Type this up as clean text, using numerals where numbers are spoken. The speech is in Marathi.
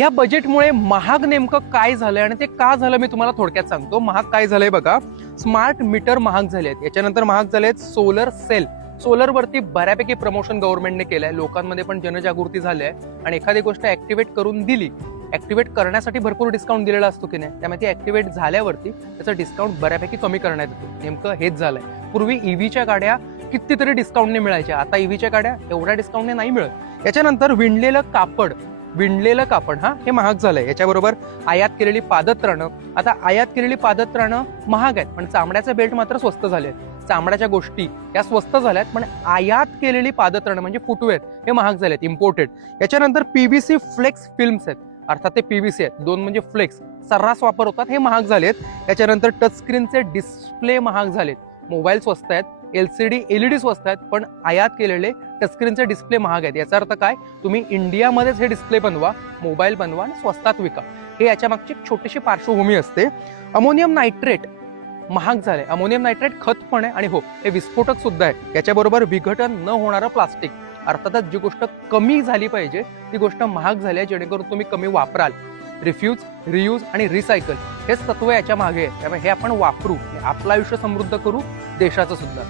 या बजेटमुळे महाग नेमकं काय झालंय आणि ते का झालं मी तुम्हाला थोडक्यात सांगतो. महाग काय झालंय बघा, स्मार्ट मीटर महाग झाले आहेत, याच्यानंतर महाग झाले आहेत सोलर सेल. सोलरवरती बऱ्यापैकी प्रमोशन गव्हर्नमेंटने केलंय, लोकांमध्ये पण जनजागृती झाली आहे आणि एखादी गोष्ट ऍक्टिव्हेट करून दिली, ऍक्टिव्हेट करण्यासाठी भरपूर डिस्काउंट दिलेला असतो की नाही, त्यामुळे ती ऍक्टिव्हेट झाल्यावरती त्याचं डिस्काउंट बऱ्यापैकी कमी करण्यात येतो. नेमकं हेच झालंय. पूर्वी ईव्हीच्या गाड्या कितीतरी डिस्काउंटने मिळायच्या, आता ईव्हीच्या गाड्या एवढ्या डिस्काउंटने नाही मिळत. याच्यानंतर विणलेलं कापड हे महाग झालंय. याच्याबरोबर आयात केलेली पादत्राणं, आता आयात केलेली पादत्राणं महाग आहेत पण चामड्याचे बेल्ट मात्र स्वस्त झाले. चामड्याच्या गोष्टी या स्वस्त झाल्यात पण आयात केलेली पादत्राणं म्हणजे फुटवेअर हे महाग झालेत, इम्पोर्टेड. याच्यानंतर पीव्हीसी फ्लेक्स फिल्म्स आहेत, अर्थात ते पीव्हीसी आहेत, दोन म्हणजे फ्लेक्स सर्रास वापर होतात, हे महाग झालेत. याच्यानंतर टचस्क्रीनचे डिस्प्ले महाग झालेत. मोबाईल स्वस्त आहेत, LCD LED स्वस्त आहेत पण आयात केलेले टचस्क्रीनचे डिस्प्ले महाग आहेत. याचा अर्थ काय, तुम्ही इंडियामध्येच हे डिस्प्ले बनवा, मोबाईल बनवा आणि स्वस्तात विका. हे याच्या मागची छोटीशी पार्श्वभूमी असते. अमोनियम नायट्रेट महाग झाले. अमोनियम नायट्रेट खत पण आहे आणि हो, हे विस्फोटक सुद्धा आहे. याच्याबरोबर विघटन न होणारं प्लास्टिक, अर्थातच जी गोष्ट कमी झाली पाहिजे ती गोष्ट महाग झाली आहे, जेणेकरून तुम्ही कमी वापराल. रिफ्यूज, रियूज आणि रिसायकल हेच तत्व याच्या मागे आहे. त्यामुळे हे आपण वापरू, आपलं आयुष्य समृद्ध करू, देशाचं सुद्धा.